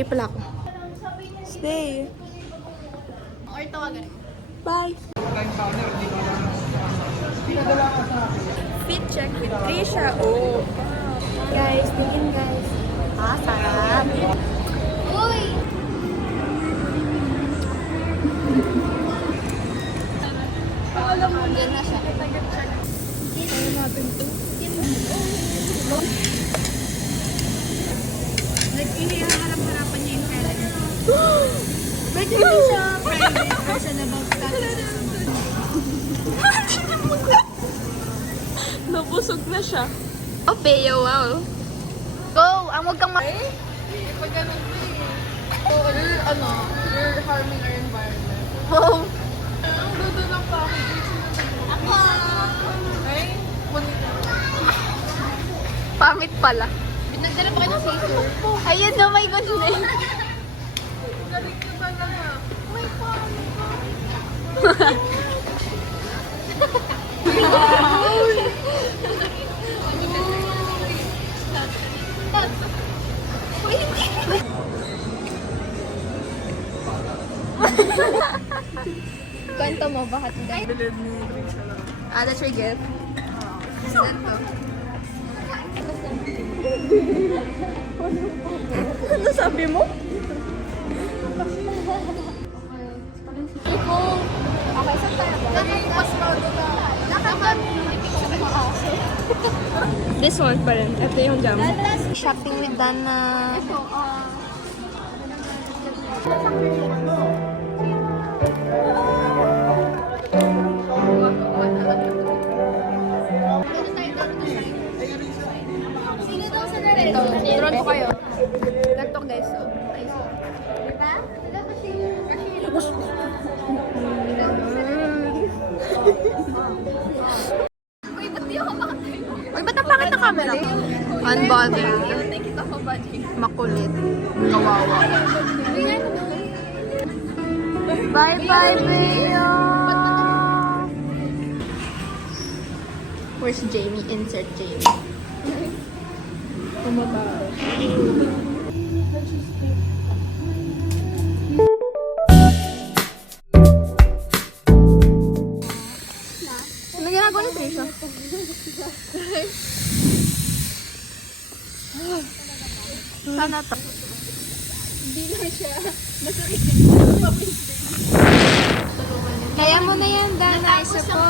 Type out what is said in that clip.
Mag-trip pala ako. Stay. Or tawagan mo. Bye. Fit check with Trisha. Oh. Guys, tingin guys. Ah, sarap. Uy! Alam mo, dyan na siya. Kaya natin to. Hinaharap-harapan niya yung parents. Ba't hindi siya private person about status? Nabusog na siya. Oh, Peo, wow. Go! Ang huwag kang Pag ganun po eh. You're harming our environment. Wow! Ang dudo ng packaging. Ako! Ay, Pamit pala. Nagdala pa kayo ng scissor? Ayun na, my goodness! galing ka talaga. May Kwento mo, bakit hindi? bilid ni Trisha lang. Ah, that's your gift. Ganito. Ano sabi mo? Okay, saan tayo ba? This one pa rin. Ito yung jam. Shopping with Dana. Sino daw sa narito? Turuan ko kayo. Ganto guys, so. Diba? Uy, ba't di ako makatayo? Uy, ba't ang pangit na camera ko? Unbothered. Nakikita ko ba, Jay? Makulit. Kawawa. Uy, ano? Bye-bye, Bea! Where's Jamie? Insert Jamie. Tumaba. Ano ginagawa ni Trisha? Sana to. Hindi na siya. Kaya mo na yan, Dana. I suppose.